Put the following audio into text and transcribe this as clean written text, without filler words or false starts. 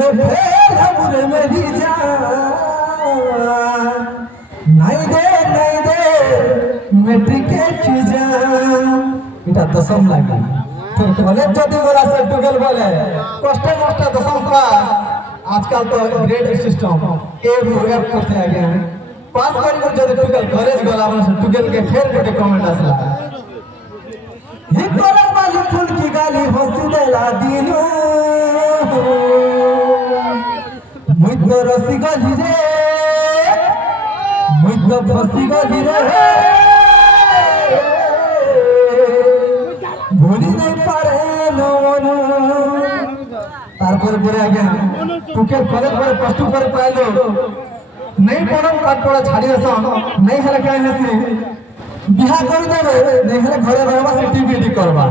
है फेर हमरे मेरी जान नहीं दे मैट्रिक एग्जाम এটা দশম লাগে তো কলেজ যদি বলা সে টুগেল বলে কষ্টে কষ্টে দশম ক্লাস आजकल तो ग्रेड सिस्टम ए एफ करते आ गए हैं पास कर जब टुगेल कॉलेज गला से टुगेल के फेर के कमेंट आसला ये कॉलेज वाली फूल की गाली हंसी देला दिनो मुझ तो रसी गली रे मुझ तो फसी गली रे भूली नहीं पारे नो तारपर परे आ गया टुके कॉलेज पर प्लस 2 पर पाइलो नहीं पढ़ो पाठ पढ़ा छाड़ी देसो नहीं हले काहे हसी बिहा कर देबे नहीं हले घरे रहबा से टीवी करबा